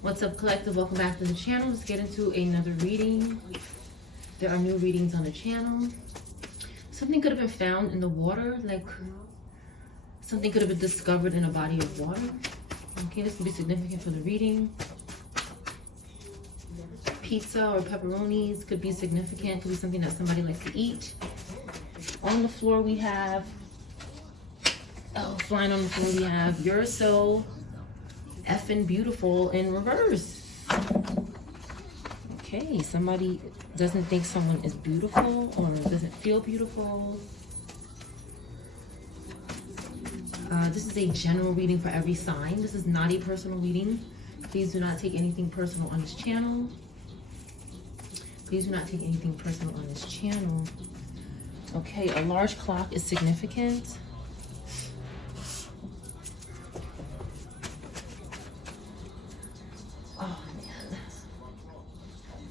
What's up, collective? Welcome back to the channel. Let's get into another reading. There are new readings on the channel. Something could have been found in the water, like something could have been discovered in a body of water. Okay, this could be significant for the reading. Pizza or pepperonis could be significant, could be something that somebody likes to eat. On the floor we have, flying on the floor we have, "You're so effing beautiful" in reverse. Okay, somebody doesn't think someone is beautiful or doesn't feel beautiful. This is a general reading for every sign. This is not a personal reading. Please do not take anything personal on this channel. Please do not take anything personal on this channel. Okay, a large clock is significant. Oh man.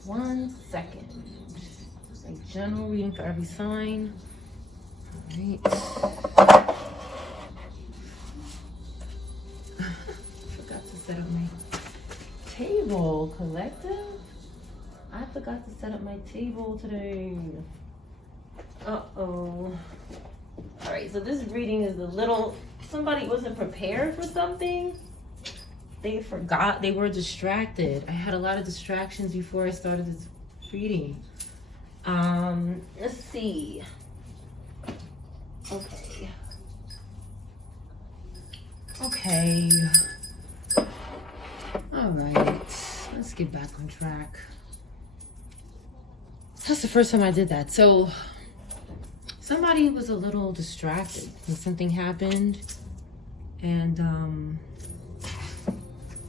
1 second. A general reading for every sign. All right. Forgot to set up my table, collective. I forgot to set up my table today. Uh-oh. All right, so this reading is a little, somebody wasn't prepared for something. They forgot, they were distracted. I had a lot of distractions before I started this reading. Let's see. Okay. All right, let's get back on track. That's the first time I did that. So somebody was a little distracted when something happened, and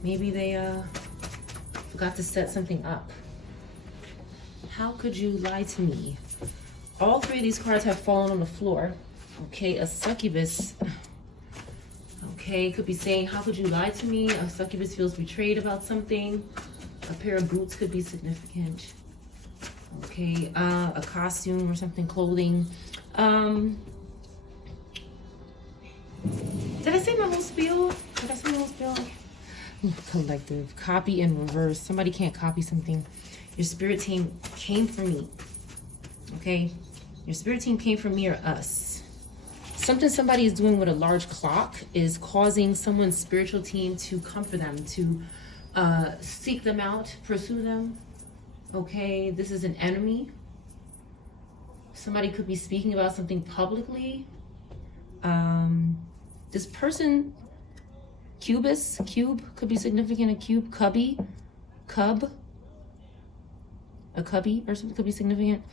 maybe they forgot to set something up. How could you lie to me? All three of these cards have fallen on the floor. Okay, a succubus. Okay, could be saying, how could you lie to me? A succubus feels betrayed about something. A pair of boots could be significant. Okay, a costume or something, clothing. Did I say my whole spiel? Did I say my whole spiel? Collective, copy in reverse. Somebody can't copy something. Your spirit team came for me. Okay, your spirit team came for me or us. Something somebody is doing with a large clock is causing someone's spiritual team to come for them, to seek them out, pursue them. Okay, this is an enemy. Somebody could be speaking about something publicly. This person, cube could be significant. A cube, cub, a cubby or something could be significant.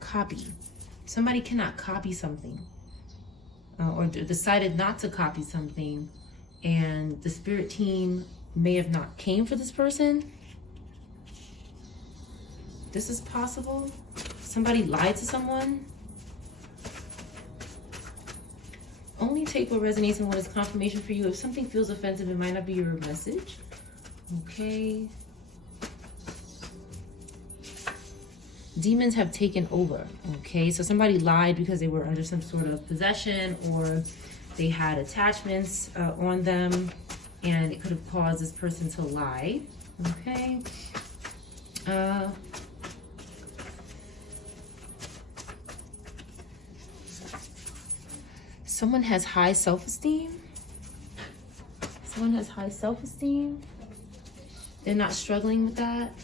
Copy. Somebody cannot copy something, or decided not to copy something, and the spirit team may have not came for this person. This is possible. Somebody lied to someone. Only take what resonates and what is confirmation for you. If something feels offensive, it might not be your message. Okay. Demons have taken over. Okay, so somebody lied because they were under some sort of possession, or they had attachments on them, and it could have caused this person to lie. Okay. Someone has high self-esteem. Someone has high self-esteem. They're not struggling with that,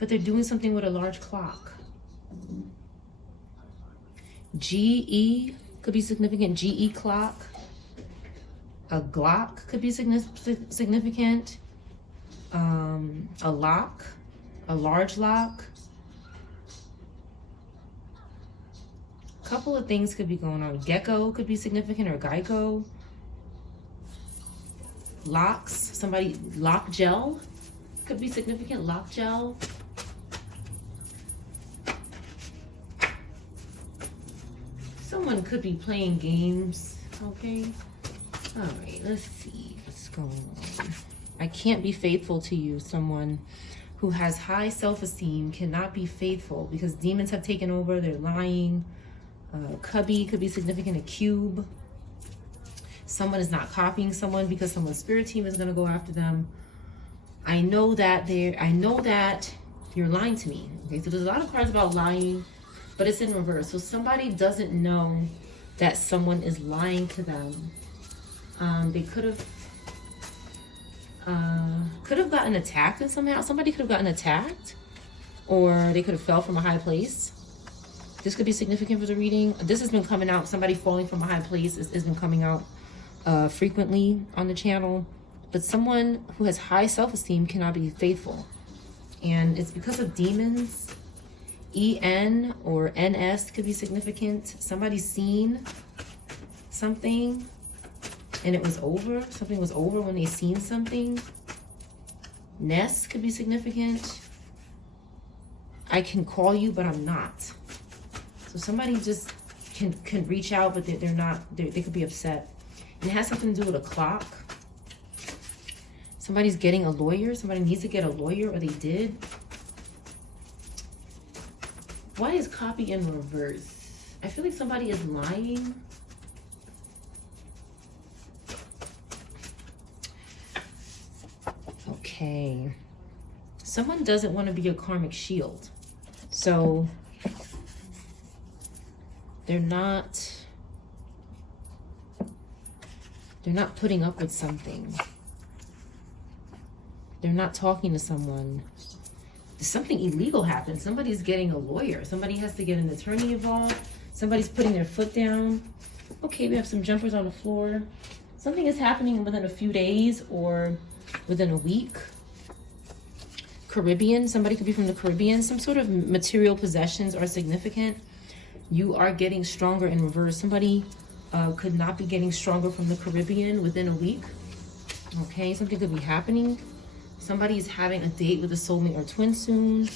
but they're doing something with a large clock. GE could be significant. GE clock. A Glock could be significant. A lock, a large lock. Couple of things could be going on. Gecko could be significant, or Geico. Locks, somebody, lock gel could be significant. Lock gel. Someone could be playing games. Okay. All right, let's see what's going on. I can't be faithful to you. Someone who has high self-esteem cannot be faithful because demons have taken over. They're lying. Cubby could be significant. A cube. Someone is not copying someone because someone's spirit team is going to go after them. I know that you're lying to me. Okay, so there's a lot of cards about lying, but it's in reverse. So somebody doesn't know that someone is lying to them. They could have gotten attacked in somehow. Somebody could have gotten attacked, or they could have fell from a high place. This could be significant for the reading. This has been coming out. Somebody falling from a high place has been coming out frequently on the channel. But someone who has high self-esteem cannot be faithful. And it's because of demons. EN or NS could be significant. Somebody's seen something and it was over. Something was over when they seen something. Ness could be significant. I can call you, but I'm not. So somebody just can reach out, but they're not. They could be upset. And it has something to do with a clock. Somebody's getting a lawyer. Somebody needs to get a lawyer, or they did. Why is copy in reverse? I feel like somebody is lying. Okay. Someone doesn't want to be a karmic shield. So they're not putting up with something. They're not talking to someone. Something illegal happened. Somebody's getting a lawyer. Somebody has to get an attorney involved. Somebody's putting their foot down. Okay, we have some jumpers on the floor. Something is happening within a few days or within a week. Caribbean, somebody could be from the Caribbean. Some sort of material possessions are significant. You are getting stronger in reverse. Somebody could not be getting stronger from the Caribbean within a week. Okay, something could be happening. Somebody is having a date with a soulmate or twin soon.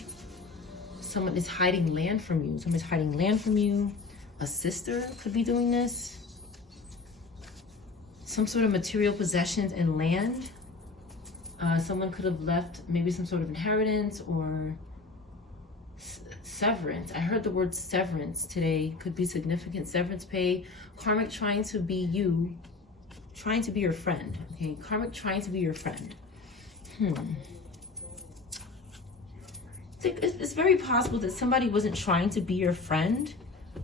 Someone is hiding land from you. Someone's hiding land from you. A sister could be doing this. Some sort of material possessions and land. Someone could have left maybe some sort of inheritance or severance. I heard the word severance today. Could be significant. Severance pay. Karmic trying to be you. Trying to be your friend. Okay, karmic trying to be your friend. It's very possible that somebody wasn't trying to be your friend,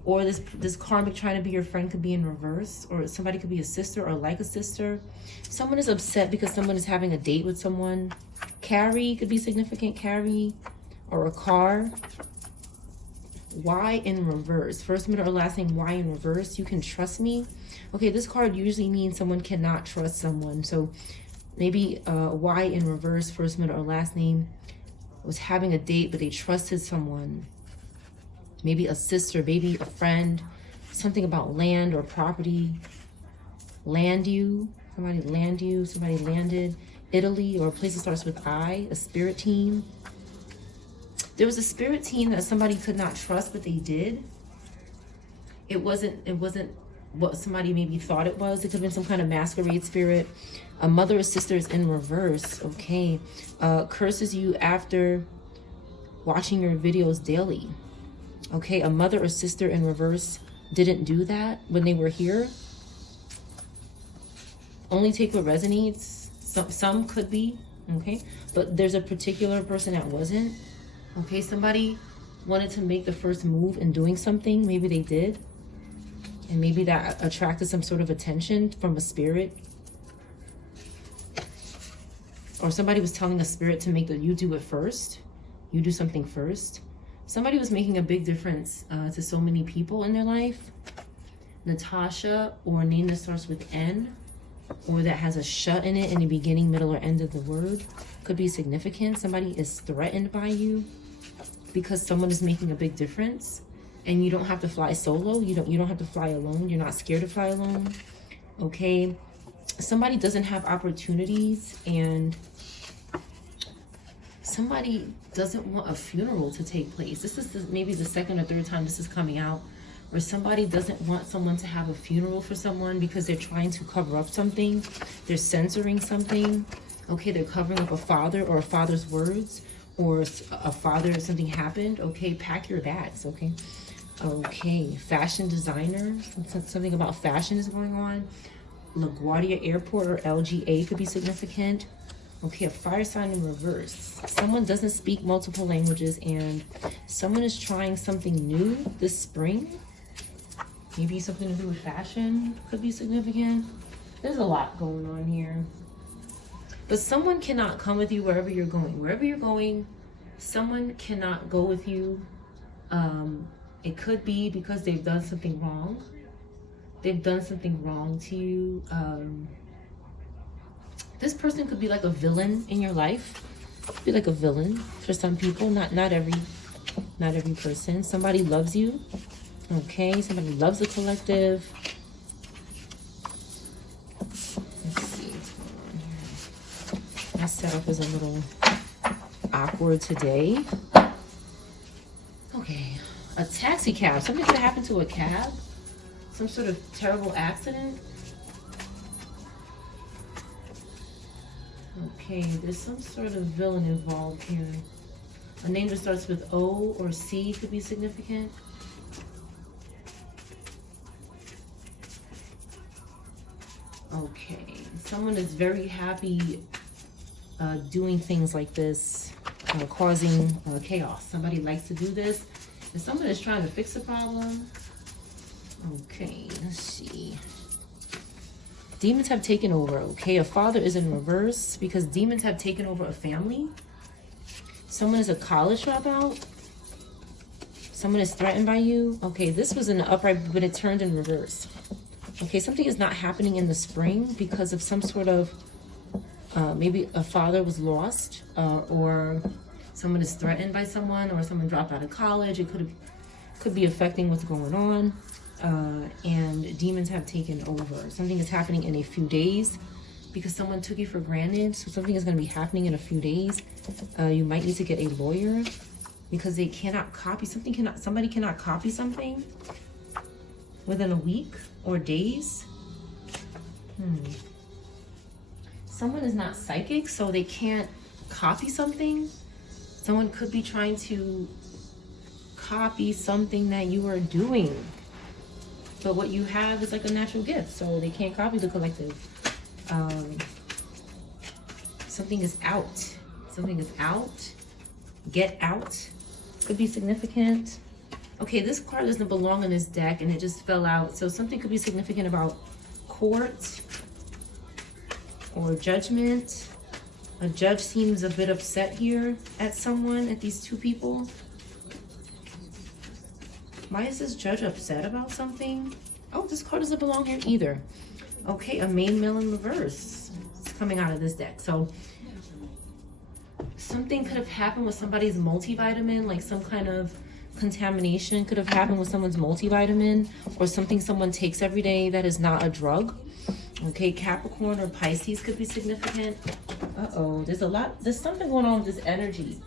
or this karmic trying to be your friend could be in reverse, or somebody could be a sister or like a sister. Someone is upset because someone is having a date with someone. Carry could be significant, carry, or a car. Y in reverse. First, middle, or last name Y in reverse. You can trust me. Okay, this card usually means someone cannot trust someone. So maybe Y in reverse, first, middle, or last name, was having a date, but they trusted someone. Maybe a sister, maybe a friend, something about land or property. Land you, somebody landed. Italy, or a place that starts with I, a spirit team. There was a spirit team that somebody could not trust, but they did. It wasn't what somebody maybe thought it was. It could have been some kind of masquerade spirit. A mother or sister is in reverse. Okay. Curses you after watching your videos daily. Okay. A mother or sister in reverse didn't do that when they were here. Only take what resonates. Some could be. Okay. But there's a particular person that wasn't. Okay. Somebody wanted to make the first move in doing something. Maybe they did. And maybe that attracted some sort of attention from a spirit. Or somebody was telling a spirit to make you do it first. You do something first. Somebody was making a big difference to so many people in their life. Natasha, or a name that starts with N, or that has a shut in it in the beginning, middle, or end of the word, could be significant. Somebody is threatened by you because someone is making a big difference. And you don't have to fly solo. You don't have to fly alone. You're not scared to fly alone. Okay. Somebody doesn't have opportunities, and somebody doesn't want a funeral to take place. This is maybe the second or third time this is coming out, where somebody doesn't want someone to have a funeral for someone because they're trying to cover up something. They're censoring something. Okay, they're covering up a father or a father's words, or a father, something happened. Okay, pack your bags. Okay. Okay, fashion designer. Something about fashion is going on. LaGuardia Airport or LGA could be significant. Okay, a fire sign in reverse. Someone doesn't speak multiple languages and someone is trying something new this spring. Maybe something to do with fashion could be significant. There's a lot going on here. But someone cannot come with you wherever you're going. Wherever you're going, someone cannot go with you. It could be because they've done something wrong. They've done something wrong to you. This person could be like a villain in your life. Could be like a villain for some people. Not every person. Somebody loves you. Okay, somebody loves the collective. Let's see what's going on here. My setup is a little awkward today. Okay, a taxi cab. Something could have happened to a cab. Some sort of terrible accident. Okay, there's some sort of villain involved here. A name that starts with O or C could be significant. Okay, someone is very happy doing things like this, causing chaos. Somebody likes to do this. And someone is trying to fix a problem. Okay, let's see. Demons have taken over. Okay, a father is in reverse because demons have taken over a family. Someone is a college dropout. Someone is threatened by you. Okay, this was in the upright, but it turned in reverse. Okay, something is not happening in the spring because of some sort of, maybe a father was lost, or someone is threatened by someone, or someone dropped out of college. It could be affecting what's going on, and demons have taken over. Something is happening in a few days because someone took you for granted. So something is going to be happening in a few days. You might need to get a lawyer because they cannot copy something. Somebody cannot copy something within a week or days. Someone is not psychic, so they can't copy something. Someone could be trying to copy something that you are doing, but what you have is like a natural gift, so they can't copy the collective. Something is out. Something is out. Get out could be significant. Okay, this card doesn't belong in this deck and it just fell out. So something could be significant about court or judgment. A judge seems a bit upset here at someone, at these two people. Why is this judge upset about something? Oh, this card doesn't belong here either. Okay, a main male in reverse. It's coming out of this deck. So something could have happened with somebody's multivitamin, like some kind of contamination could have happened with someone's multivitamin or something someone takes every day that is not a drug. Okay, Capricorn or Pisces could be significant. Uh-oh, there's something going on with this energy.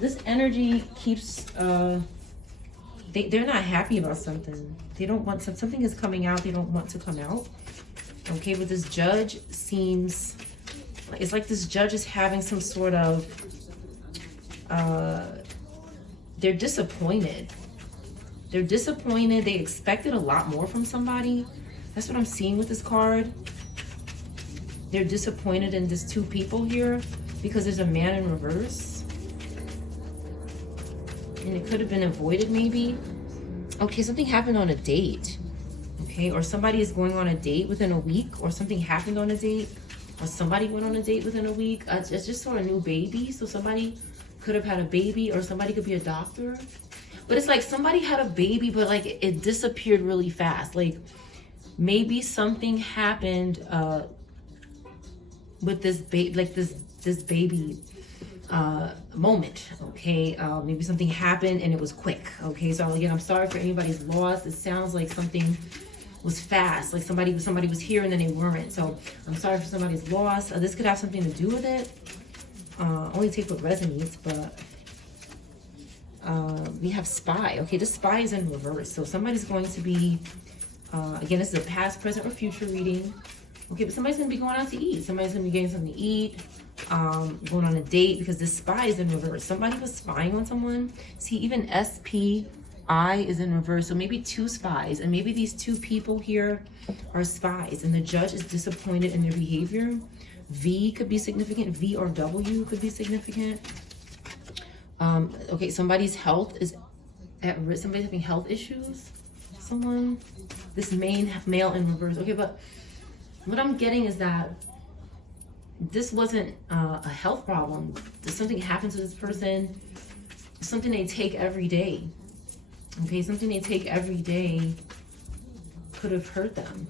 This energy keeps, they're not happy about something. They don't want something is coming out, they don't want to come out. Okay, but this judge seems, it's like this judge is having some sort of, they're disappointed. They're disappointed. They expected a lot more from somebody. That's what I'm seeing with this card. They're disappointed in these two people here because there's a man in reverse. And it could have been avoided maybe. Okay, something happened on a date. Okay, or somebody is going on a date within a week, or something happened on a date, or somebody went on a date within a week. I just saw a new baby. So somebody could have had a baby, or somebody could be a doctor. But it's like somebody had a baby, but like it disappeared really fast. Like maybe something happened with this baby, like this baby moment. Okay, maybe something happened and it was quick. Okay, so again, I'm sorry for anybody's loss. It sounds like something was fast, like somebody was here and then they weren't. So I'm sorry for somebody's loss. This could have something to do with it. Only take what resonates, but we have spy. Okay, this spy is in reverse. So somebody's going to be, again, this is a past, present, or future reading. Okay, but somebody's going to be going out to eat. Somebody's going to be getting something to eat, going on a date, because this spy is in reverse. Somebody was spying on someone. See, even SP I is in reverse. So maybe 2 spies, and maybe these 2 people here are spies, and the judge is disappointed in their behavior. V could be significant. V or W could be significant. Okay, somebody's health is at risk. Somebody's having health issues. Someone, this male in reverse. Okay, but what I'm getting is that this wasn't a health problem. Something happened to this person. Something they take every day. Okay, something they take every day could have hurt them.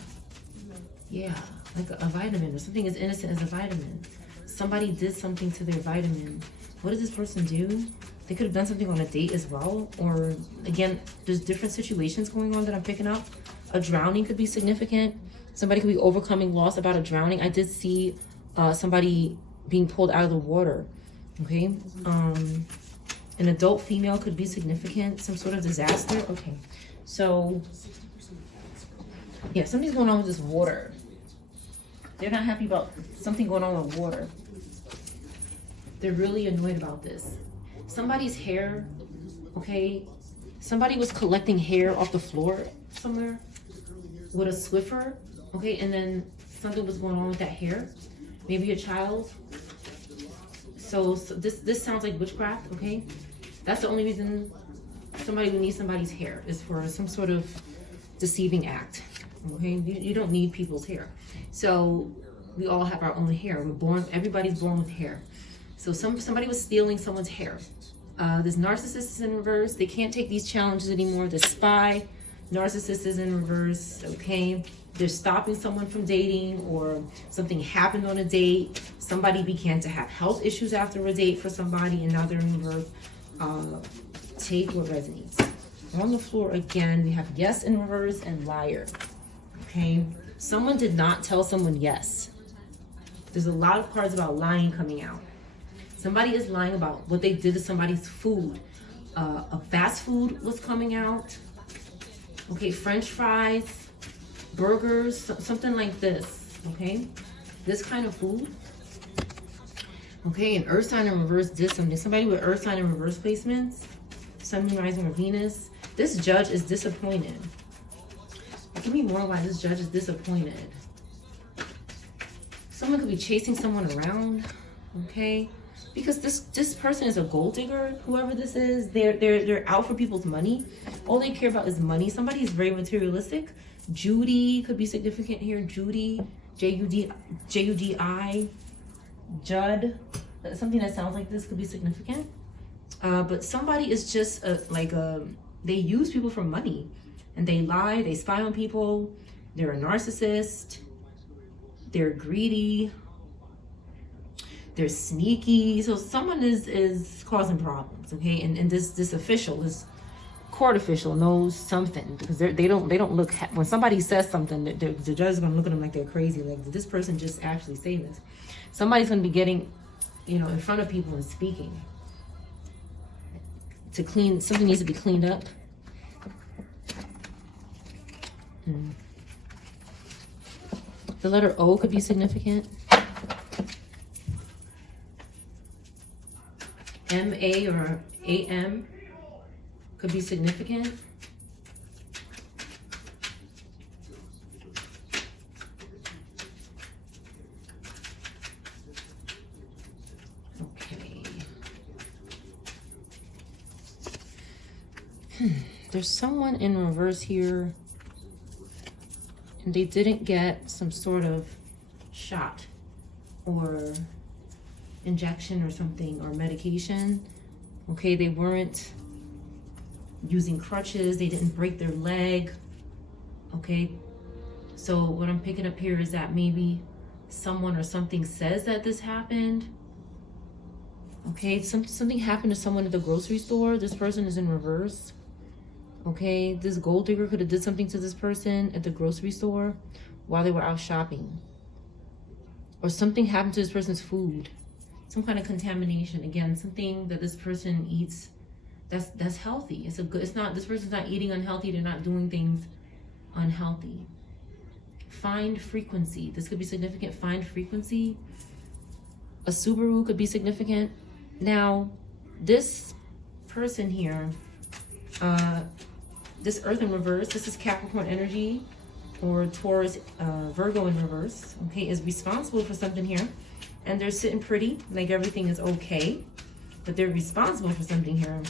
Yeah, like a vitamin or something as innocent as a vitamin. Somebody did something to their vitamin. What does this person do? They could have done something on a date as well. Or again, there's different situations going on that I'm picking up. A drowning could be significant. Somebody could be overcoming loss about a drowning. I did see somebody being pulled out of the water. Okay. An adult female could be significant. Some sort of disaster. Okay. So yeah, something's going on with this water. They're not happy about something going on with water. They're really annoyed about this. Somebody's hair, okay? Somebody was collecting hair off the floor somewhere with a Swiffer, okay? And then something was going on with that hair. Maybe a child. So this sounds like witchcraft, okay? That's the only reason somebody would need somebody's hair, is for some sort of deceiving act, okay? You don't need people's hair. So we all have our own hair. We're born, everybody's born with hair. So somebody was stealing someone's hair. This narcissist is in reverse. They can't take these challenges anymore. The spy, narcissist is in reverse, okay? They're stopping someone from dating, or something happened on a date. Somebody began to have health issues after a date for somebody, and now they're in reverse. Take what resonates. On the floor again, we have yes in reverse and liar, okay? Someone did not tell someone yes. There's a lot of cards about lying coming out. Somebody is lying about what they did to somebody's food. A fast food was coming out. Okay, French fries, burgers, something like this, okay? This kind of food. Okay, an earth sign in reverse did something. Somebody with earth sign in reverse placements. Sun, Moon, Rising, or Venus. This judge is disappointed. Give me more why this judge is disappointed. Someone could be chasing someone around, okay? Because this person is a gold digger. Whoever this is, they're out for people's money. All they care about is money. Somebody is very materialistic. Judy could be significant here. Judy, J-U-D-I, Judd. Something that sounds like this could be significant. But somebody is just they use people for money, and they lie. They spy on people. They're a narcissist. They're greedy. They're sneaky. So someone is causing problems, okay? And this official, this court official, knows something, because they don't look, when somebody says something, the judge is gonna look at them like they're crazy. Like, did this person just actually say this? Somebody's gonna be getting, in front of people and speaking. Something needs to be cleaned up. The letter O could be significant. M-A or A-M could be significant. Okay. There's someone in reverse here, and they didn't get some sort of shot or injection or something, or medication. Okay, they weren't using crutches. They didn't break their leg. Okay, so what I'm picking up here is that maybe someone or something says that this happened. Okay, something happened to someone at the grocery store. This person is in reverse. Okay, this gold digger could have did something to this person at the grocery store while they were out shopping. Or something happened to this person's food. Some kind of contamination. Again, something that this person eats that's healthy. It's not, this person's not eating unhealthy. They're not doing things unhealthy. Find frequency. This could be significant. Find frequency. A Subaru could be significant. Now, this person here, This Earth in reverse, this is Capricorn energy, or Taurus, Virgo in reverse, okay, is responsible for something here. And they're sitting pretty, like everything is okay. But they're responsible for something here.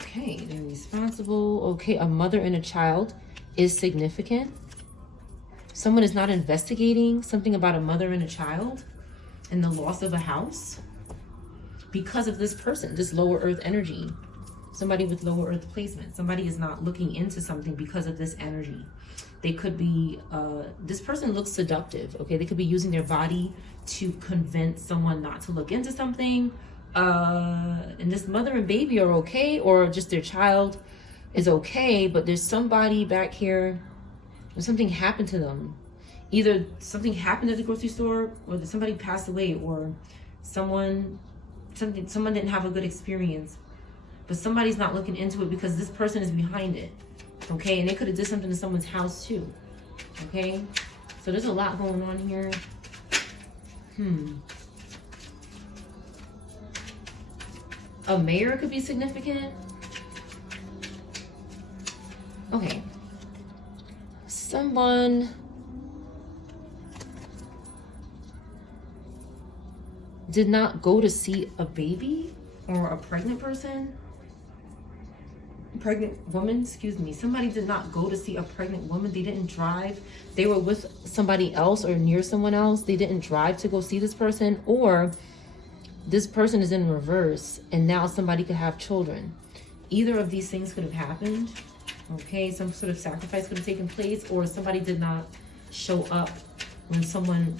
Okay, they're responsible. Okay, a mother and a child is significant. Someone is not investigating something about a mother and a child and the loss of a house because of this person, this lower earth energy. Somebody with lower earth placement. Somebody is not looking into something because of this energy. They could be, this person looks seductive, okay? They could be using their body to convince someone not to look into something. And this mother and baby are okay, or just their child is okay, but there's somebody back here, or something happened to them. Either something happened at the grocery store, or that somebody passed away, or someone didn't have a good experience. But somebody's not looking into it because this person is behind it. Okay, and they could have did something to someone's house too. Okay, so there's a lot going on here. A mayor could be significant. Okay, someone did not go to see a baby or a pregnant person. Pregnant woman, excuse me. Somebody did not go to see a pregnant woman. They didn't drive. They were with somebody else or near someone else. They didn't drive to go see this person, or this person is in reverse and now somebody could have children. Either of these things could have happened. Okay, some sort of sacrifice could have taken place, or somebody did not show up when someone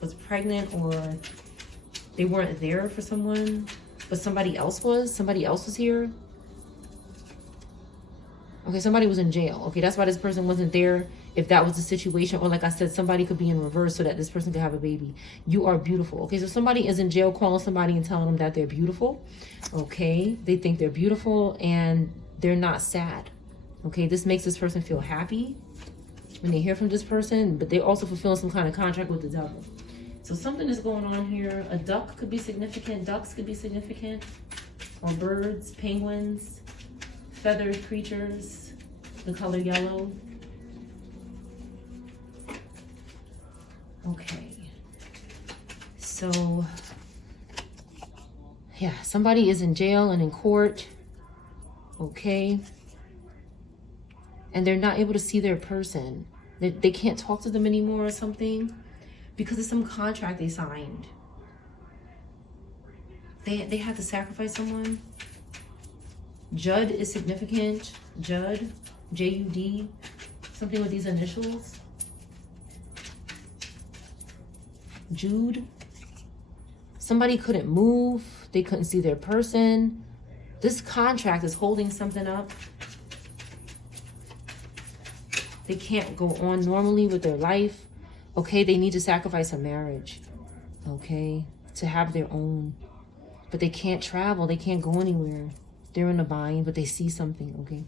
was pregnant, or they weren't there for someone, but somebody else was. Somebody else was here. Okay, somebody was in jail. Okay, that's why this person wasn't there, if that was the situation. Or like I said, somebody could be in reverse so that this person could have a baby. You are beautiful. Okay, so somebody is in jail calling somebody and telling them that they're beautiful. Okay, they think they're beautiful and they're not sad. Okay, this makes this person feel happy when they hear from this person, but they're also fulfilling some kind of contract with the devil. So something is going on here. A duck could be significant. Ducks could be significant. Or birds, penguins, feathered creatures, the color yellow. Okay. So, yeah, somebody is in jail and in court. Okay. And they're not able to see their person. They can't talk to them anymore or something because of some contract they signed. They had to sacrifice someone. Judd is significant. Judd, J-U-D, something with these initials. Jude. Somebody couldn't move. They couldn't see their person. This contract is holding something up. They can't go on normally with their life. Okay, they need to sacrifice a marriage. Okay, to have their own. But they can't travel. They can't go anywhere. They're in a bind, but they see something, okay?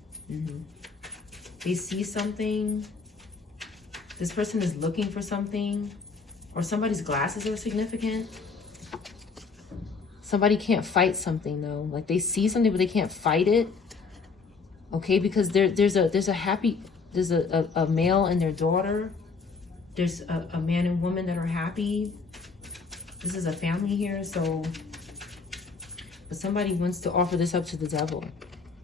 They see something. This person is looking for something. Or somebody's glasses are significant. Somebody can't fight something, though. Like, they see something, but they can't fight it. Okay, because there's a male and their daughter. There's a man and woman that are happy. This is a family here, so... But somebody wants to offer this up to the devil.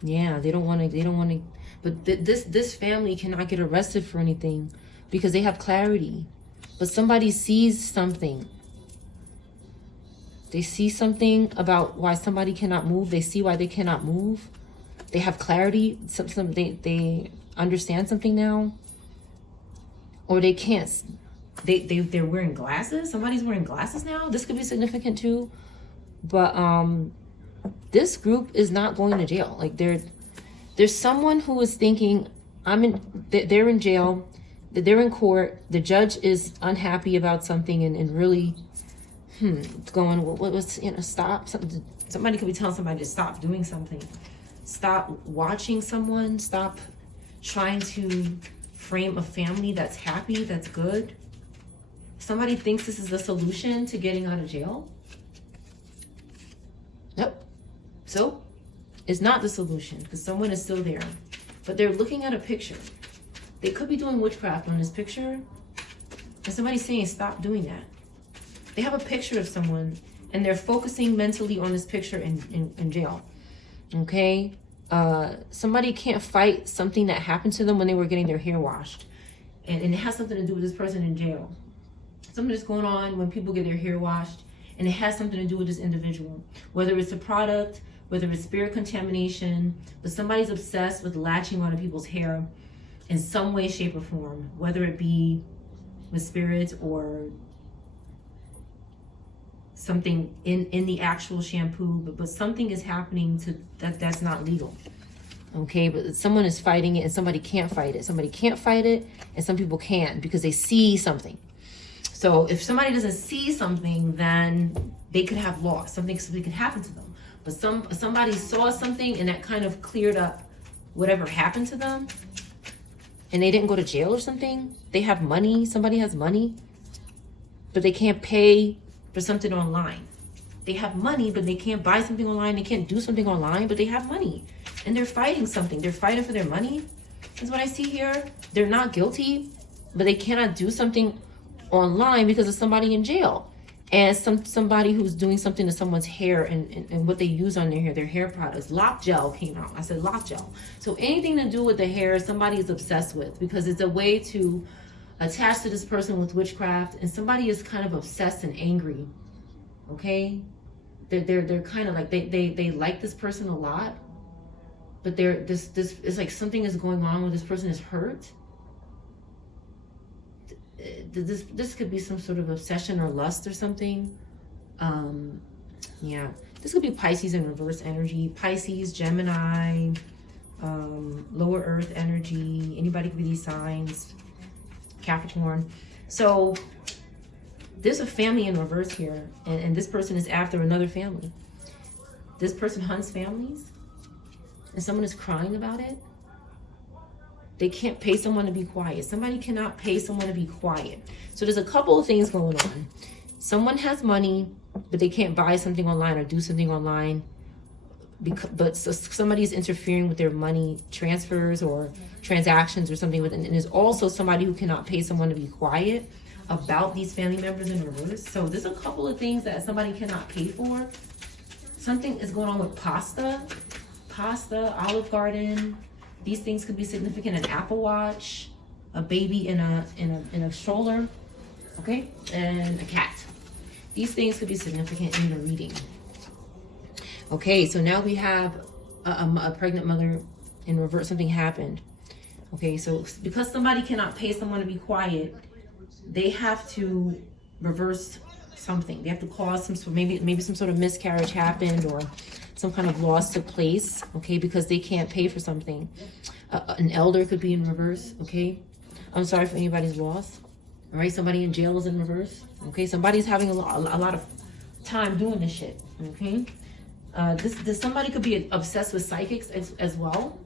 Yeah, they don't want to, but this family cannot get arrested for anything because they have clarity. But somebody sees something. They see something about why somebody cannot move. They see why they cannot move. They have clarity. They understand something now. Or they can't. They're wearing glasses. Somebody's wearing glasses now. This could be significant too. But this group is not going to jail. Like, there's someone who is thinking, they're in jail, they're in court, the judge is unhappy about something and really going, what was, stop something. Somebody could be telling somebody to stop doing something, stop watching someone, stop trying to frame a family that's happy, that's good. Somebody thinks this is the solution to getting out of jail. Nope. So It's not the solution because someone is still there. But they're looking at a picture. They could be doing witchcraft on this picture. And somebody's saying, stop doing that. They have a picture of someone and they're focusing mentally on this picture in jail. Okay? Somebody can't fight something that happened to them when they were getting their hair washed. And it has something to do with this person in jail. Something that's going on when people get their hair washed. And it has something to do with this individual. Whether it's a product, whether it's spirit contamination, but somebody's obsessed with latching onto people's hair in some way, shape, or form. Whether it be with spirits or something in the actual shampoo, but something is happening to that's not legal. Okay, but someone is fighting it and somebody can't fight it. Somebody can't fight it and some people can because they see something. So if somebody doesn't see something, then they could have lost. Something could happen to them. But somebody saw something and that kind of cleared up whatever happened to them. And they didn't go to jail or something. They have money. Somebody has money. But they can't pay for something online. They have money, but they can't buy something online. They can't do something online, but they have money. And they're fighting something. They're fighting for their money. That's what I see here. They're not guilty, but they cannot do something online because of somebody in jail. And somebody who's doing something to someone's hair and what they use on their hair products. Lock gel came out. I said lock gel. So anything to do with the hair, somebody is obsessed with because it's a way to attach to this person with witchcraft, and somebody is kind of obsessed and angry. Okay? They're kind of like they like this person a lot, but this it's like something is going on where this person is hurt. This could be some sort of obsession or lust or something. Yeah, this could be Pisces in reverse energy. Pisces, Gemini, lower earth energy. Anybody could be these signs. Capricorn. So there's a family in reverse here, and this person is after another family. This person hunts families, and someone is crying about it. They can't pay someone to be quiet. Somebody cannot pay someone to be quiet. So there's a couple of things going on. Someone has money, but they can't buy something online or do something online. But somebody's interfering with their money transfers or transactions or something. And there's also somebody who cannot pay someone to be quiet about these family members in reverse. So there's a couple of things that somebody cannot pay for. Something is going on with pasta, Olive Garden. These things could be significant. An Apple Watch, a baby in a stroller, okay, and a cat. These things could be significant in the reading. Okay, so now we have a pregnant mother in reverse. Something happened. Okay, so because somebody cannot pay someone to be quiet, they have to reverse something. They have to cause maybe some sort of miscarriage happened or some kind of loss took place, okay, because they can't pay for something. An elder could be in reverse, okay? I'm sorry for anybody's loss, all right? Somebody in jail is in reverse, okay? Somebody's having a lot of time doing this shit, okay? Somebody could be obsessed with psychics as well,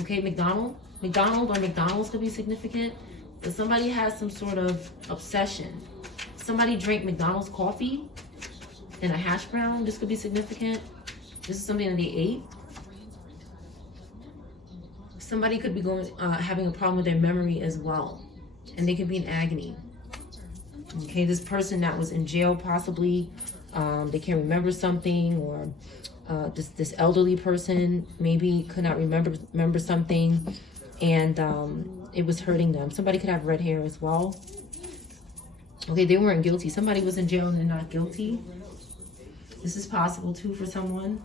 okay? McDonald's could be significant, but somebody has some sort of obsession. Somebody drank McDonald's coffee and a hash brown. This could be significant. This is something that they ate. Somebody could be having a problem with their memory as well, and they could be in agony. Okay, this person that was in jail possibly, they can't remember something, or this elderly person maybe could not remember something, and it was hurting them. Somebody could have red hair as well. Okay, they weren't guilty. Somebody was in jail and they're not guilty. This is possible too for someone.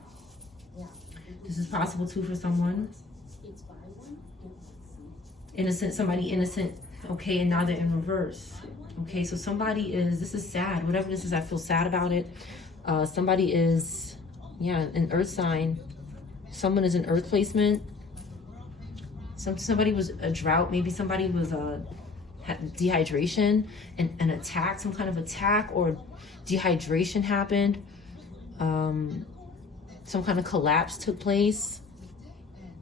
Innocent, somebody innocent, okay, and now they're in reverse. Okay, so this is sad. Whatever this is, I feel sad about it. Somebody is, an earth sign. Someone is an earth placement. Somebody was a drought. Maybe somebody was had dehydration and an attack, some kind of attack or dehydration happened. Some kind of collapse took place.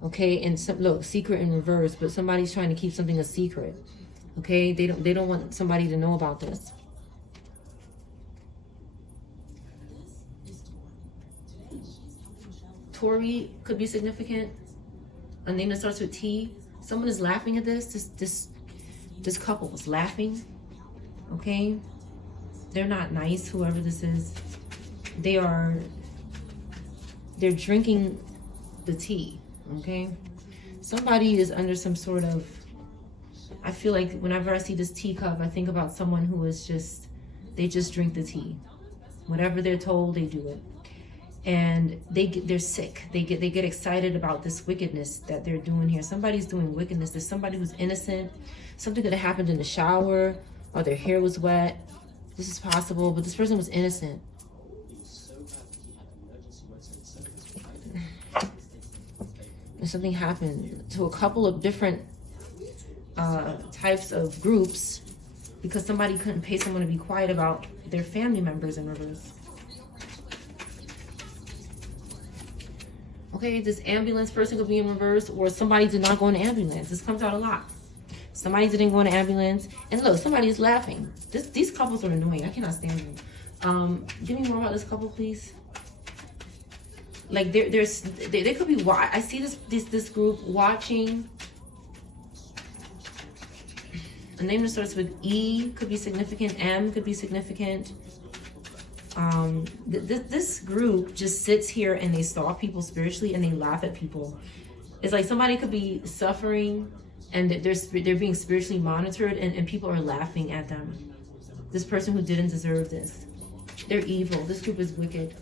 Okay, and secret in reverse, but somebody's trying to keep something a secret. Okay, they don't want somebody to know about this. Tori could be significant. A name that starts with T. Someone is laughing at this. This couple is laughing. Okay? They're not nice, whoever this is. They're drinking the tea. Okay? Somebody is under some sort of, I feel like whenever I see this teacup, I think about someone who is just, they just drink the tea. Whatever they're told, they do it. And they're sick. They get excited about this wickedness that they're doing here. Somebody's doing wickedness. There's somebody who's innocent. Something could have happened in the shower, or their hair was wet. This is possible, but this person was innocent. And something happened to a couple of different types of groups because somebody couldn't pay someone to be quiet about their family members in reverse. Okay, this ambulance person could be in reverse, or somebody did not go in an ambulance. This comes out a lot. Somebody didn't go in an ambulance. And look, somebody is laughing. These couples are annoying. I cannot stand them. Give me more about this couple, please. Like they could be. I see this group watching. A name that starts with E could be significant. M could be significant. This group just sits here and they stalk people spiritually and they laugh at people. It's like somebody could be suffering and they're being spiritually monitored and people are laughing at them. This person who didn't deserve this. They're evil. This group is wicked.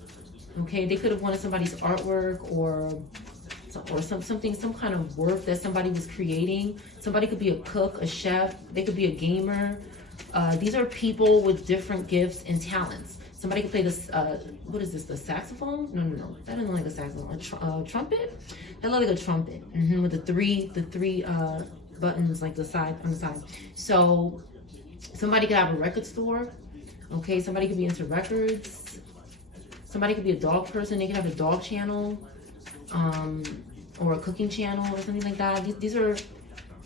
Okay, they could have wanted somebody's artwork or some kind of work that somebody was creating. Somebody could be a cook, a chef. They could be a gamer. These are people with different gifts and talents. Somebody could play this, what is this, the saxophone? No. That doesn't look like a saxophone. A trumpet? That looks like a trumpet. With the three buttons like on the side. So somebody could have a record store. Okay, somebody could be into records. Somebody could be a dog person. They could have a dog channel, or a cooking channel or something like that. These are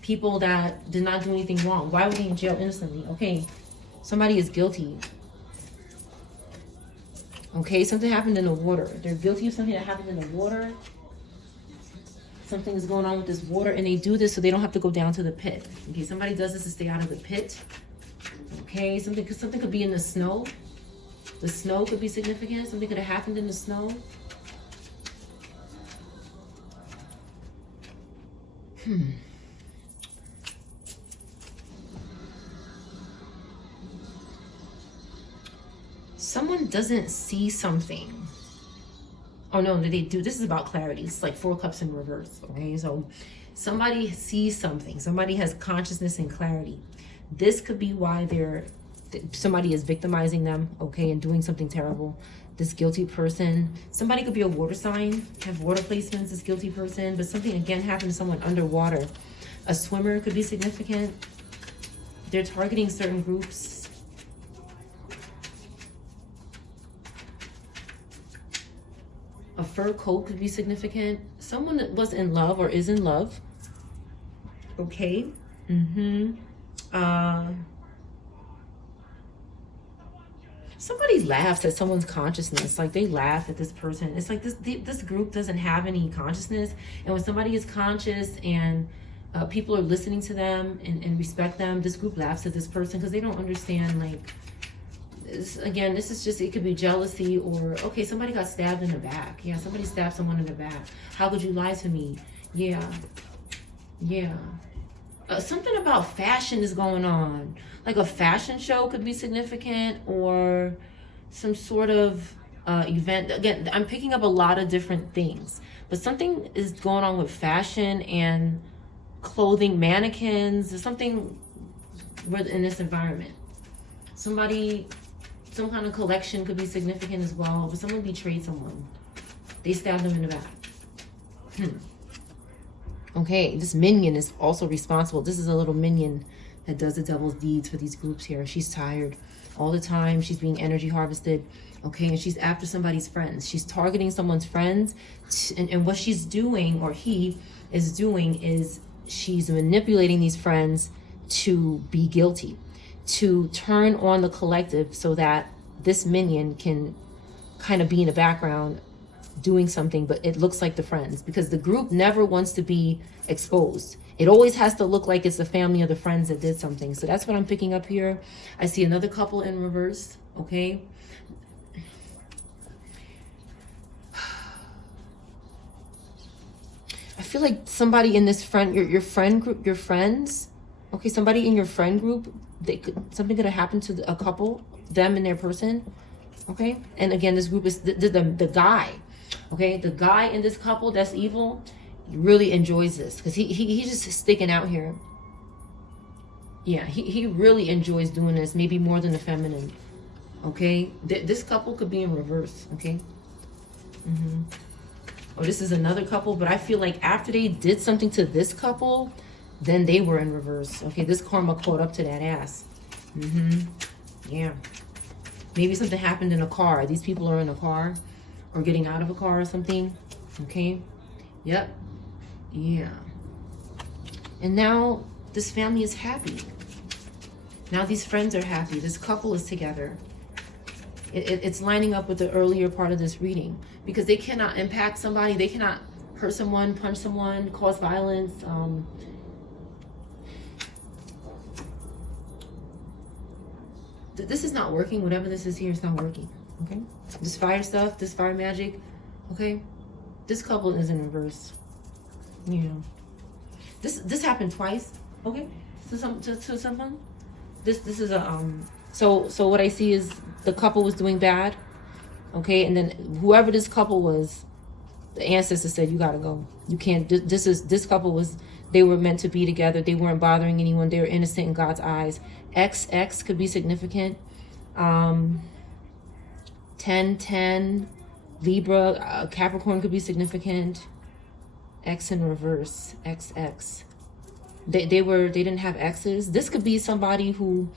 people that did not do anything wrong. Why were they in jail innocently? Okay, somebody is guilty. Okay, something happened in the water. They're guilty of something that happened in the water. Something is going on with this water, and they do this so they don't have to go down to the pit. Okay, somebody does this to stay out of the pit. Okay, something could be in the snow. The snow could be significant. Something could have happened in the snow. Someone doesn't see something. Oh no, they do. This is about clarity. It's like 4 cups in reverse. Okay, so somebody sees something. Somebody has consciousness and clarity. This could be why somebody is victimizing them, okay, and doing something terrible. This guilty person. Somebody could be a water sign, have water placements, this guilty person, but something again happened to someone underwater. A swimmer could be significant. They're targeting certain groups. A fur coat could be significant. Someone that was in love or is in love. Okay. Somebody laughs at someone's consciousness. Like they laugh at this person. It's like this group doesn't have any consciousness. And when somebody is conscious and people are listening to them and respect them, this group laughs at this person because they don't understand, like, again, this is just, it could be jealousy or, okay, somebody got stabbed in the back. Yeah, somebody stabbed someone in the back. How could you lie to me? Yeah. Something about fashion is going on. Like a fashion show could be significant, or some sort of event. Again, I'm picking up a lot of different things, but something is going on with fashion and clothing, mannequins. There's something in this environment. Some kind of collection could be significant as well, but someone betrayed someone. They stabbed them in the back. Okay, this minion is also responsible. This is a little minion that does the devil's deeds for these groups here. She's tired all the time. She's being energy harvested. Okay, and she's after somebody's friends. She's targeting someone's friends. And what she's doing, or he is doing, is she's manipulating these friends to be guilty, to turn on the collective so that this minion can kind of be in the background doing something, but it looks like the friends, because the group never wants to be exposed. It always has to look like it's the family or the friends that did something. So that's what I'm picking up here. I see another couple in reverse, okay? I feel like somebody in this friend, your friend group, your friends, okay, somebody in your friend group, something could have happened to a couple, them and their person, okay? And again, this group is the guy, okay? The guy in this couple that's evil, he really enjoys this, because he's just sticking out here. Yeah, he really enjoys doing this, maybe more than the feminine, okay? This couple could be in reverse, okay? Or this is another couple, but I feel like after they did something to this couple, then they were in reverse. Okay, this karma caught up to that ass. Yeah. Maybe something happened in a car. These people are in a car or getting out of a car or something. Okay. Yep. Yeah. And now this family is happy. Now these friends are happy. This couple is together. It's lining up with the earlier part of this reading, because they cannot impact somebody. They cannot hurt someone, punch someone, cause violence. This is not working. Whatever this is here is not working. Okay. This fire stuff, this fire magic. Okay. This couple is in reverse. Yeah. This happened twice. Okay. To someone. This is a So what I see is the couple was doing bad, okay? And then whoever this couple was, the ancestor said, you gotta go. You can't, this couple was, they were meant to be together. They weren't bothering anyone. They were innocent in God's eyes. XX could be significant. 10, Libra, Capricorn could be significant. X in reverse, XX. They didn't have X's. This could be somebody who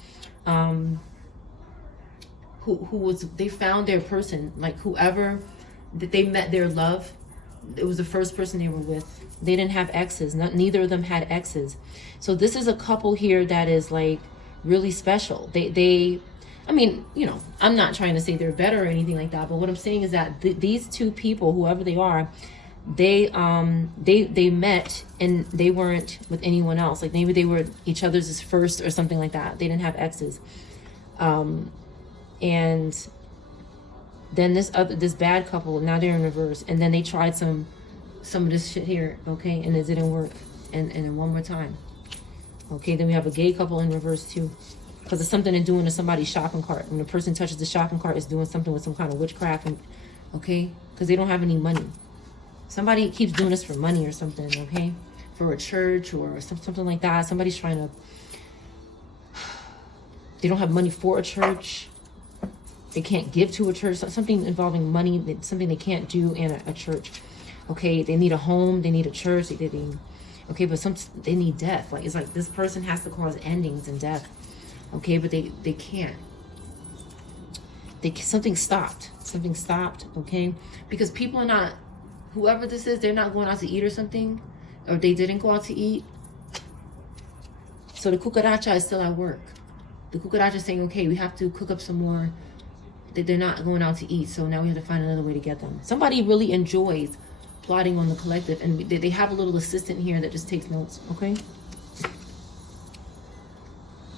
was, they found their person, like whoever that they met their love, it was the first person they were with. They didn't have exes. Neither of them had exes. So this is a couple here that is like really special. They I mean, you know, I'm not trying to say they're better or anything like that, but what I'm saying is that these two people, whoever they are, they met and they weren't with anyone else. Like maybe they were each other's first or something like that. They didn't have exes. And then this bad couple, now they're in reverse, and then they tried some of this shit here, okay, and it didn't work. And then one more time, okay. Then we have a gay couple in reverse too, because it's something they're doing to somebody's shopping cart. When a person touches the shopping cart, it's doing something with some kind of witchcraft, and okay, because they don't have any money. Somebody keeps doing this for money or something, okay, for a church or something like that. Somebody's trying to. They don't have money for a church. They can't give to a church. Something involving money, something they can't do in a church. Okay, they need a home, they need a church, okay, but they need death. Like it's like this person has to cause endings and death. Okay, but they can't. Something stopped, okay? Because people are not, whoever this is, they're not going out to eat or something, or they didn't go out to eat. So the cucaracha is still at work. The cucaracha is saying, okay, we have to cook up some more. They're not going out to eat, so now we have to find another way to get them. Somebody really enjoys plotting on the collective, and they have a little assistant here that just takes notes, okay?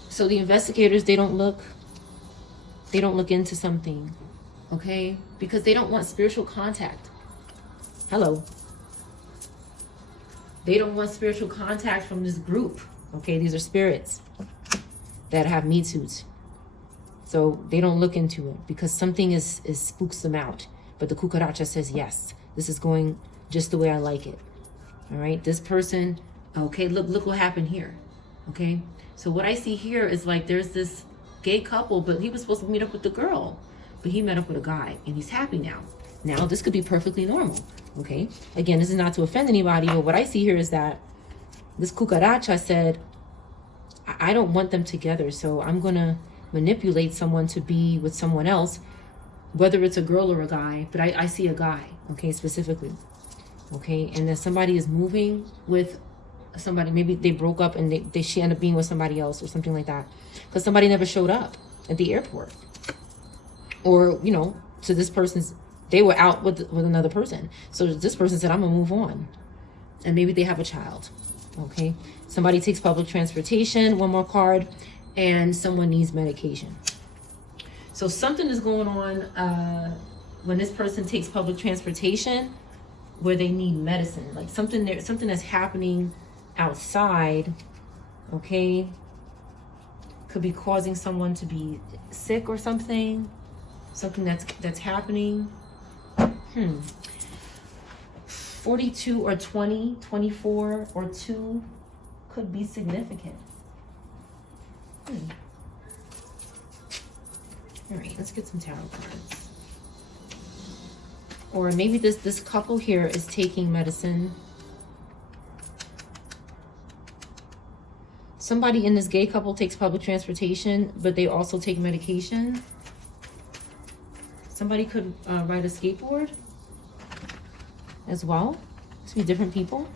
So the investigators, they don't look into something, okay? Because they don't want spiritual contact. Hello. They don't want spiritual contact from this group, okay? These are spirits that have meat suits. So they don't look into it because something is spooks them out. But the cucaracha says, yes, this is going just the way I like it. All right, this person, okay, look what happened here. Okay, so what I see here is like there's this gay couple, but he was supposed to meet up with the girl, but he met up with a guy and he's happy now. Now this could be perfectly normal. Okay, again, this is not to offend anybody, but what I see here is that this cucaracha said, I don't want them together, so I'm gonna manipulate someone to be with someone else, whether it's a girl or a guy, but I see a guy, okay, specifically, okay, and then somebody is moving with somebody, maybe they broke up and she ended up being with somebody else or something like that, because somebody never showed up at the airport, or, you know, to this person's They were out with another person. So this person said, I'm gonna move on. And maybe they have a child. Okay. Somebody takes public transportation, one more card, and someone needs medication. So something is going on when this person takes public transportation where they need medicine. Like something that's happening outside, okay? Could be causing someone to be sick or something. Something that's happening. 42 or 20, 24 or 2 could be significant. All right, let's get some tarot cards. Or maybe this couple here is taking medicine. Somebody in this gay couple takes public transportation, but they also take medication. Somebody could ride a skateboard as well. This could be different people.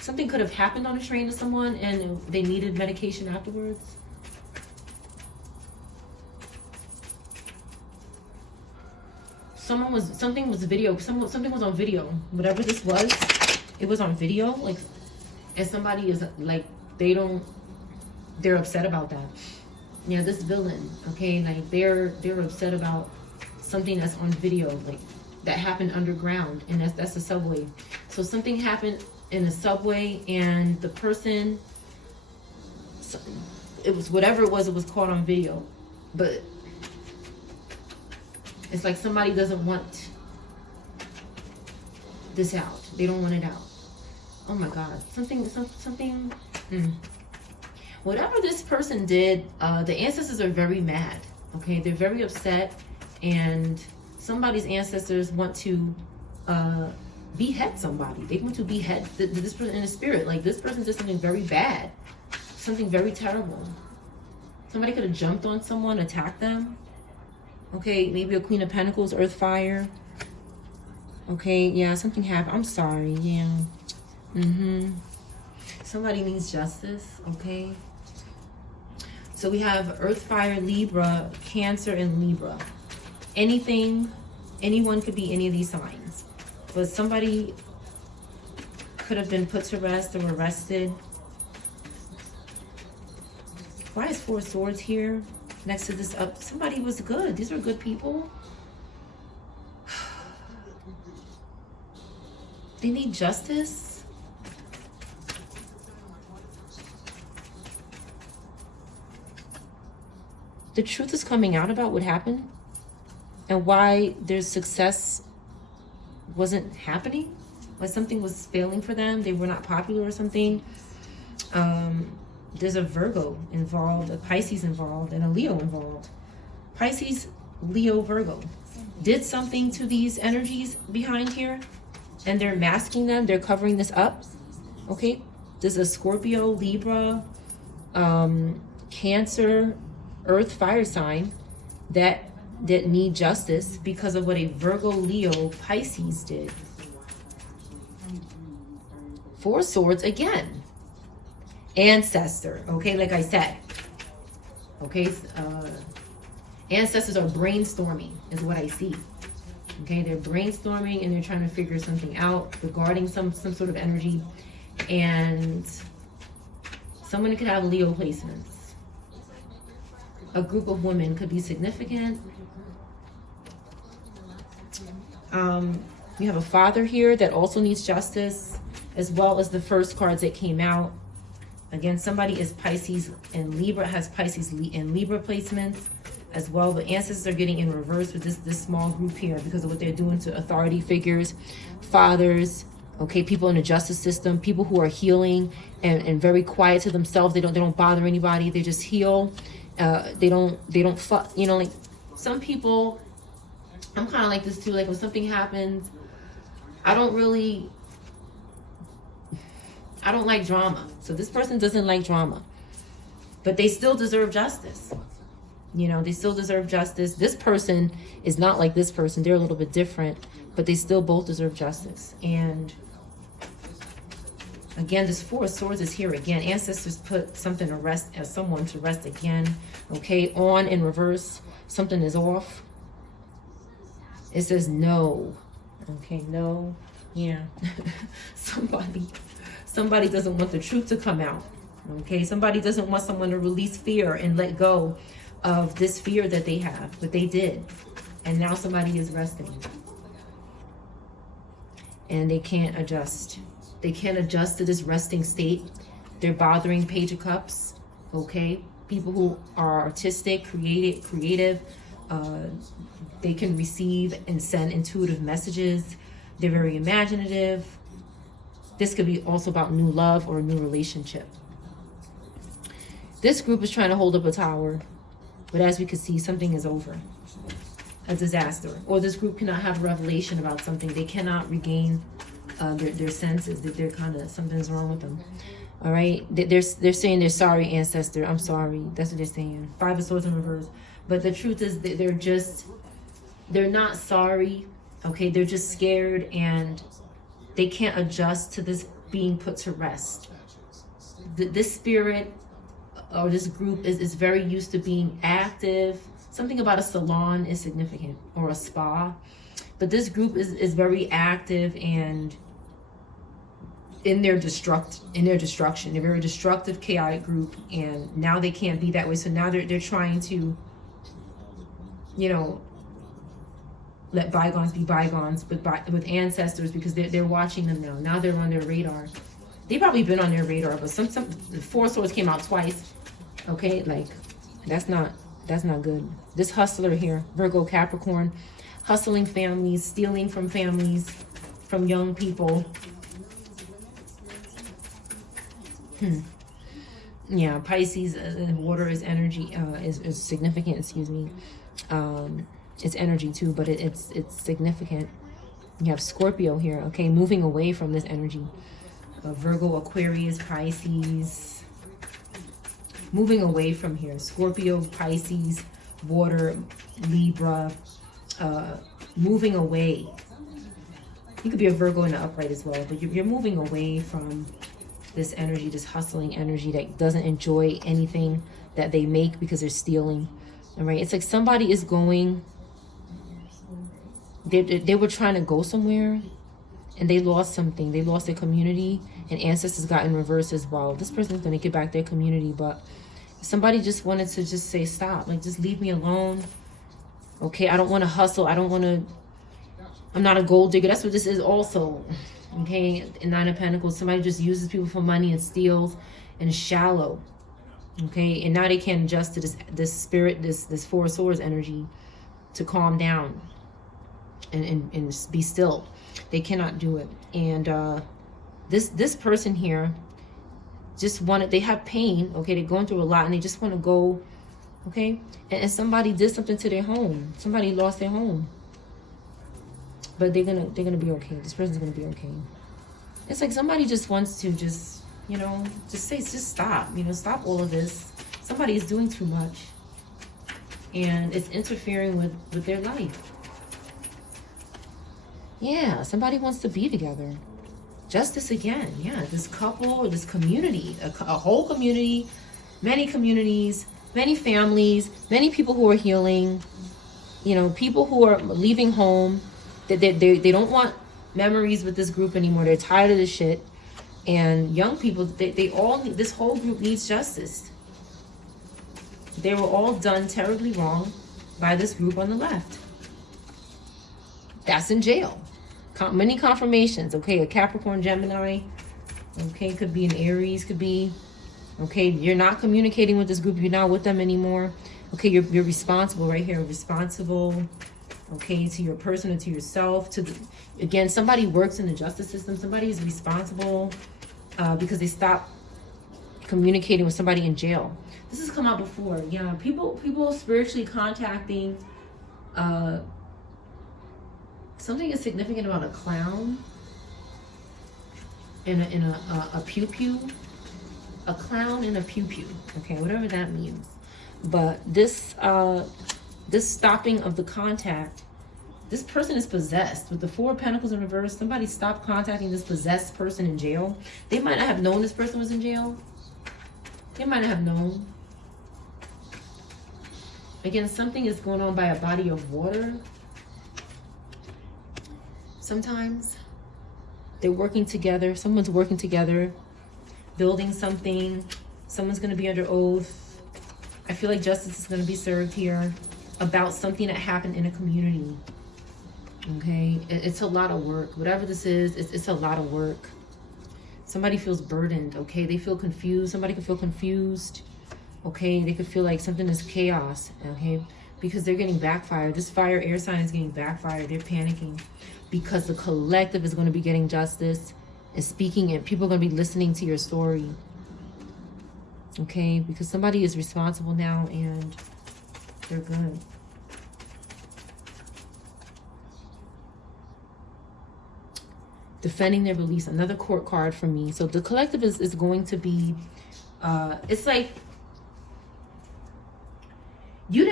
Something could have happened on a train to someone and they needed medication afterwards. Something was on video. Whatever this was, it was on video. Like, and somebody is like, they're upset about that. Yeah, this villain, okay, like they're upset about something that's on video, like that happened underground, and that's the subway. So something happened in the subway, and the person, it was whatever it was caught on video, but it's like somebody doesn't want this out. They don't want it out. Oh my God, something. Whatever this person did, the ancestors are very mad. Okay, they're very upset, and somebody's ancestors want to behead somebody. They want to behead this person in the spirit. Like this person did something very bad, something very terrible. Somebody could have jumped on someone, attacked them. Okay, maybe a Queen of Pentacles, Earth, Fire. Okay, yeah, something happened. I'm sorry, yeah. Somebody needs justice, okay? So we have Earth, Fire, Libra, Cancer, and Libra. Anyone could be any of these signs. But somebody could have been put to rest or arrested. Why is 4 Swords here? Next to this up, somebody was good. These are good people. They need justice. The truth is coming out about what happened and why their success wasn't happening. Why something was failing for them. They were not popular or something. There's a Virgo involved, a Pisces involved, and a Leo involved. Pisces, Leo, Virgo did something to these energies behind here, and they're masking them. They're covering this up. Okay, there's a Scorpio, Libra, Cancer, Earth, Fire sign that need justice because of what a Virgo, Leo, Pisces did. 4 Swords again. Ancestor, okay, like I said, okay, ancestors are brainstorming is what I see. Okay, they're brainstorming and they're trying to figure something out regarding some sort of energy, and someone could have Leo placements. A group of women could be significant. You have a father here that also needs justice, as well as the first cards that came out. Again, somebody is Pisces and Libra, has Pisces and Libra placements as well. But ancestors are getting in reverse with this small group here because of what they're doing to authority figures, fathers, okay, people in the justice system, people who are healing and very quiet to themselves. They don't bother anybody. They just heal. They don't fuck. You know, like some people, I'm kind of like this too. Like when something happens, I don't like drama. So this person doesn't like drama. But they still deserve justice. You know, they still deserve justice. This person is not like this person. They're a little bit different. But they still both deserve justice. And again, this 4 Swords is here again. Ancestors put something to rest, someone to rest again. Okay, on in reverse. Something is off. It says no. Okay, no. Yeah. Somebody doesn't want the truth to come out. Okay, somebody doesn't want someone to release fear and let go of this fear that they have, but they did. And now somebody is resting. And they can't adjust. They can't adjust to this resting state. They're bothering Page of Cups. Okay, people who are artistic, creative, they can receive and send intuitive messages. They're very imaginative. This could be also about new love or a new relationship. This group is trying to hold up a tower, but as we can see, something is over. A disaster. Or this group cannot have a revelation about something. They cannot regain their senses. That they're kind of, something's wrong with them. All right? They're saying they're sorry, ancestor. I'm sorry. That's what they're saying. 5 of Swords in reverse. But the truth is that they're not sorry. Okay? They're just scared and they can't adjust to this being put to rest. This spirit or this group is very used to being active. Something about a salon is significant, or a spa. But this group is very active and in their destruction. They're a very destructive, chaotic group, and now they can't be that way. So now they're trying to, you know, let bygones be bygones with ancestors, because they're watching them now. Now they're on their radar. They've probably been on their radar, but the 4 Swords came out twice. Okay, like that's not good. This hustler here, Virgo, Capricorn, hustling families, stealing from families, from young people. Yeah, Pisces, water is energy, is significant, excuse me. It's energy too, but it's significant. You have Scorpio here, okay, moving away from this energy. Virgo, Aquarius, Pisces, moving away from here. Scorpio, Pisces, water, Libra, moving away. You could be a Virgo in the upright as well, but you're moving away from this energy, this hustling energy that doesn't enjoy anything that they make because they're stealing. All right, it's like somebody is going, they were trying to go somewhere and they lost something. They lost their community, and ancestors got in reverse as well. This person's going to get back their community, but somebody just wanted to just say, stop, like, just leave me alone. Okay, I don't want to hustle. I'm not a gold digger. That's what this is also. Okay, in 9 of Pentacles, somebody just uses people for money and steals and is shallow. Okay, and now they can't adjust to this spirit, this 4 Swords energy, to calm down and be still. They cannot do it. And this person here just wanted, they have pain, okay, they're going through a lot and they just want to go, okay, and somebody did something to their home. Somebody lost their home, but they're gonna be okay. This person's gonna be okay. It's like somebody just wants to just, you know, just stop, you know, stop all of this. Somebody is doing too much and it's interfering with their life. Yeah, somebody wants to be together. Justice again. Yeah, this couple or this community, a whole community, many communities, many families, many people who are healing, you know, people who are leaving home. They don't want memories with this group anymore. They're tired of this shit. And young people, they all, this whole group needs justice. They were all done terribly wrong by this group on the left. That's in jail. Many confirmations. Okay, a Capricorn, Gemini. Okay, could be an Aries, could be. Okay, you're not communicating with this group. You're not with them anymore. Okay, you're responsible right here. Responsible. Okay, to your person or to yourself. Again, somebody works in the justice system. Somebody is responsible because they stopped communicating with somebody in jail. This has come out before. Yeah, people spiritually contacting. Something is significant about a clown in a pew-pew. A clown in a pew-pew. Okay, whatever that means. But this stopping of the contact, this person is possessed. With the 4 of Pentacles in reverse, somebody stopped contacting this possessed person in jail. They might not have known this person was in jail. They might not have known. Again, something is going on by a body of water. sometimes. They're working together. Someone's working together, building something. Someone's going to be under oath. I feel like justice is going to be served here about something that happened in a community. Okay, it's a lot of work. Whatever this is, it's a lot of work. Somebody feels burdened. Okay, they feel confused. Somebody could feel confused. Okay, they could feel like something is chaos. Okay, because they're getting backfired. This fire air sign is getting backfired. They're panicking because the collective is going to be getting justice and speaking, and people are going to be listening to your story. Okay, because somebody is responsible now and they're good. Defending their beliefs, another court card for me. So the collective is going to be, it's like, you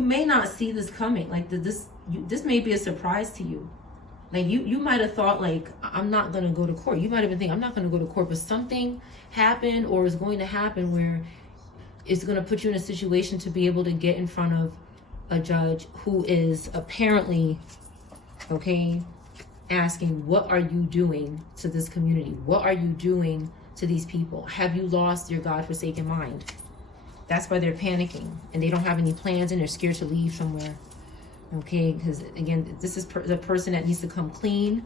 may not see this coming. Like this may be a surprise to you. Like you might have thought like, I'm not gonna go to court. You might have been thinking, I'm not gonna go to court, but something happened or is going to happen where it's gonna put you in a situation to be able to get in front of a judge who is apparently, okay, asking, what are you doing to this community? What are you doing to these people? Have you lost your God-forsaken mind? That's why they're panicking and they don't have any plans and they're scared to leave somewhere. Okay, because again, this is the person that needs to come clean,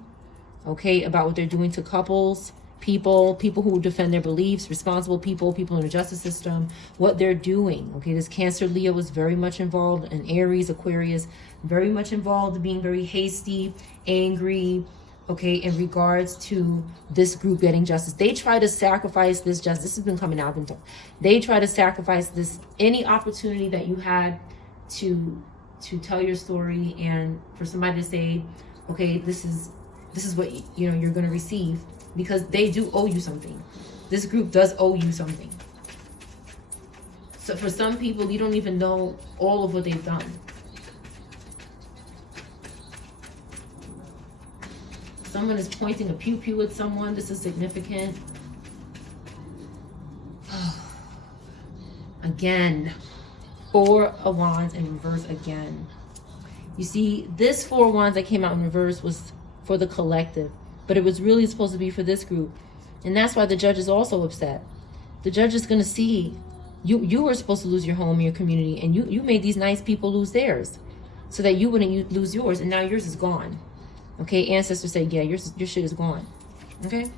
okay, about what they're doing to couples, people who defend their beliefs, responsible people in the justice system, what they're doing. Okay, this Cancer Leo is very much involved, and Aries, Aquarius, very much involved in being very hasty, angry, okay, in regards to this group getting justice. They try to sacrifice this justice. This has been coming out. They try to sacrifice this, any opportunity that you had to tell your story and for somebody to say, okay, this is what you're going to receive, because they do owe you something. This group does owe you something. So for some people, you don't even know all of what they've done. Someone is pointing a pew-pew at someone. This is significant. Again, 4 of Wands in reverse again. You see, this 4 of Wands that came out in reverse was for the collective, but it was really supposed to be for this group. And that's why the judge is also upset. The judge is going to see, you were supposed to lose your home, your community, and you made these nice people lose theirs so that you wouldn't lose yours, and now yours is gone. Okay, ancestors say, yeah, your shit is gone. Okay,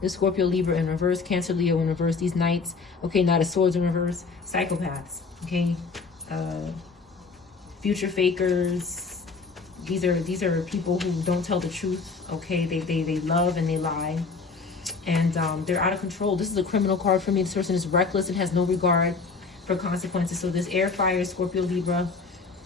this Scorpio, Libra in reverse, Cancer, Leo in reverse, these knights, okay, Knight of Swords in reverse, psychopaths, okay, future fakers. These are people who don't tell the truth. Okay, they love and they lie, and they're out of control. This is a criminal card for me. This person is reckless and has no regard for consequences. So this air, fire, Scorpio, Libra,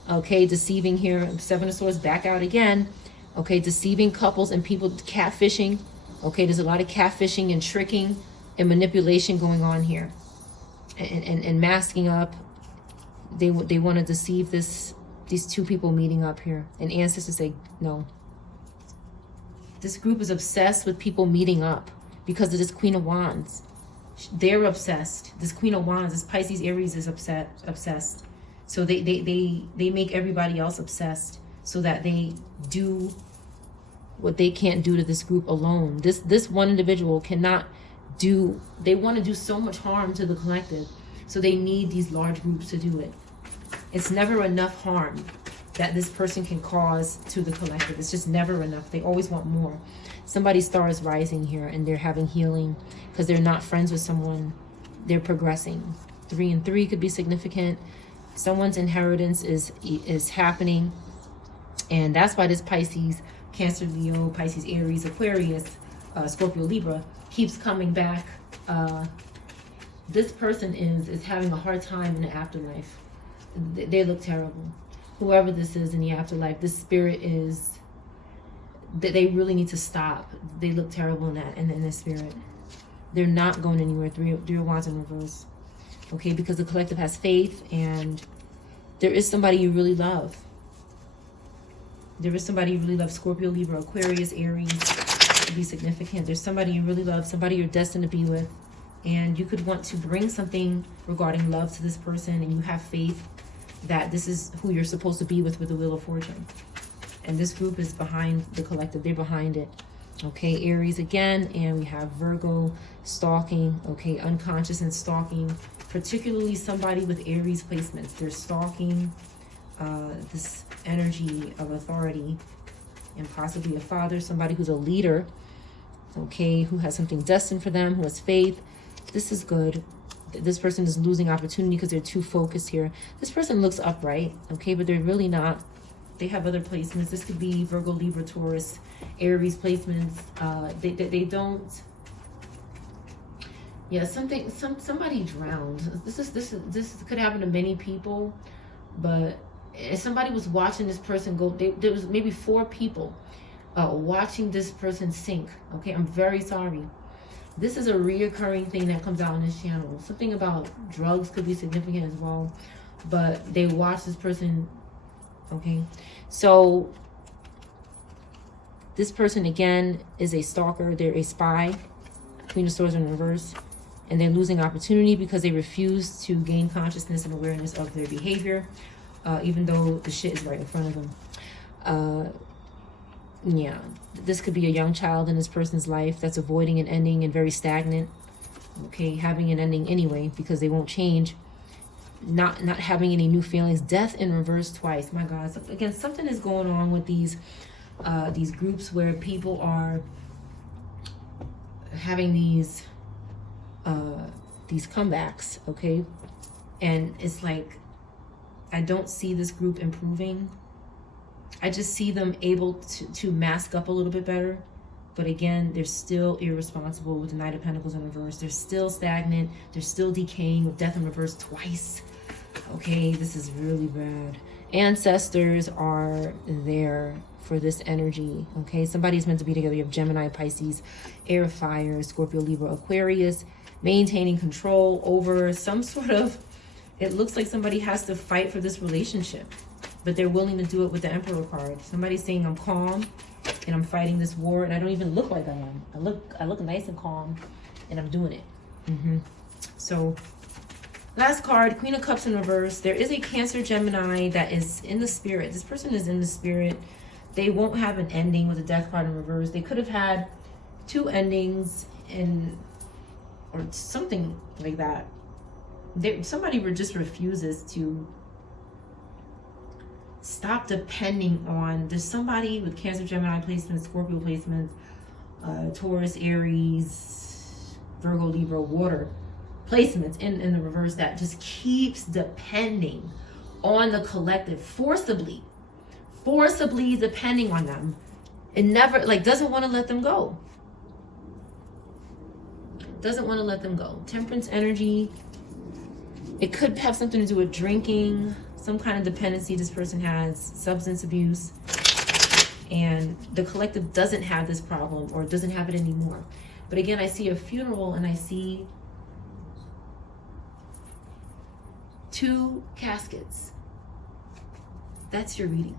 okay, deceiving here. 7 of Swords back out again. Okay, deceiving couples and people, catfishing. Okay, there's a lot of catfishing and tricking and manipulation going on here, and masking up. They want to deceive these 2 people meeting up here. And ancestors say no. This group is obsessed with people meeting up because of this Queen of Wands. They're obsessed. This Queen of Wands, this Pisces, Aries is obsessed. So they make everybody else obsessed so that they do what they can't do to this group alone. This one individual cannot do, they want to do so much harm to the collective, so they need these large groups to do it. It's never enough harm that this person can cause to the collective. It's just never enough. They always want more. Somebody's star is rising here and they're having healing because they're not friends with someone. They're progressing. 3 and 3 could be significant. Someone's inheritance is happening, and that's why this Pisces, Cancer, Leo, Pisces, Aries, Aquarius, Scorpio, Libra keeps coming back. This person is having a hard time in the afterlife. They look terrible. Whoever this is in the afterlife, this spirit is, they really need to stop. They look terrible in this spirit. They're not going anywhere. 3 of Wands in reverse. Okay, because the collective has faith, and there is somebody you really love. There is somebody you really love. Scorpio, Libra, Aquarius, Aries could be significant. There's somebody you really love, somebody you're destined to be with, and you could want to bring something regarding love to this person, and you have faith that this is who you're supposed to be with the Wheel of Fortune. And this group is behind the collective. They're behind it. Okay, Aries again. And we have Virgo stalking. Okay, unconscious and stalking. Particularly somebody with Aries placements. They're stalking this energy of authority. And possibly a father, somebody who's a leader. Okay, who has something destined for them, who has faith. This is good. This person is losing opportunity because they're too focused here. This person looks upright, okay, but they're really not. They have other placements. This could be Virgo, Libra, Taurus, Aries placements. They don't. Yeah, somebody drowned. This could happen to many people, but if somebody was watching this person go, there was maybe 4 people watching this person sink. Okay, I'm very sorry. This is a reoccurring thing that comes out on this channel. Something about drugs could be significant as well, but they watch this person. Okay, so this person again is a stalker. They're a spy. Queen of Swords in reverse, and they're losing opportunity because they refuse to gain consciousness and awareness of their behavior, even though the shit is right in front of them. Yeah, this could be a young child in this person's life that's avoiding an ending and very stagnant. Okay, having an ending anyway because they won't change. Not having any new feelings. Death in reverse twice. My God. So again, something is going on with these groups where people are having these comebacks. Okay, and it's like I don't see this group improving. I just see them able to mask up a little bit better. But again, they're still irresponsible with the Knight of Pentacles in reverse. They're still stagnant. They're still decaying with Death in reverse twice. Okay, this is really bad. Ancestors are there for this energy. Okay, somebody's meant to be together. You have Gemini, Pisces, Air, Fire, Scorpio, Libra, Aquarius. Maintaining control over some sort of... It looks like somebody has to fight for this relationship. But they're willing to do it with the Emperor card. Somebody's saying, I'm calm and I'm fighting this war, and I don't even look like I am. I look nice and calm, and I'm doing it. So, last card, Queen of Cups in reverse. There is a Cancer Gemini that is in the spirit. This person is in the spirit. They won't have an ending with the Death card in reverse. They could have had 2 endings or something like that. Somebody just refuses to stop depending on, there's somebody with Cancer, Gemini placements, Scorpio placements, Taurus, Aries, Virgo, Libra, water placements in the reverse that just keeps depending on the collective, forcibly depending on them. It never, doesn't want to let them go. Doesn't want to let them go. Temperance energy. It could have something to do with drinking, some kind of dependency this person has, substance abuse, and the collective doesn't have this problem or doesn't have it anymore. But again, I see a funeral and I see 2 caskets. That's your reading.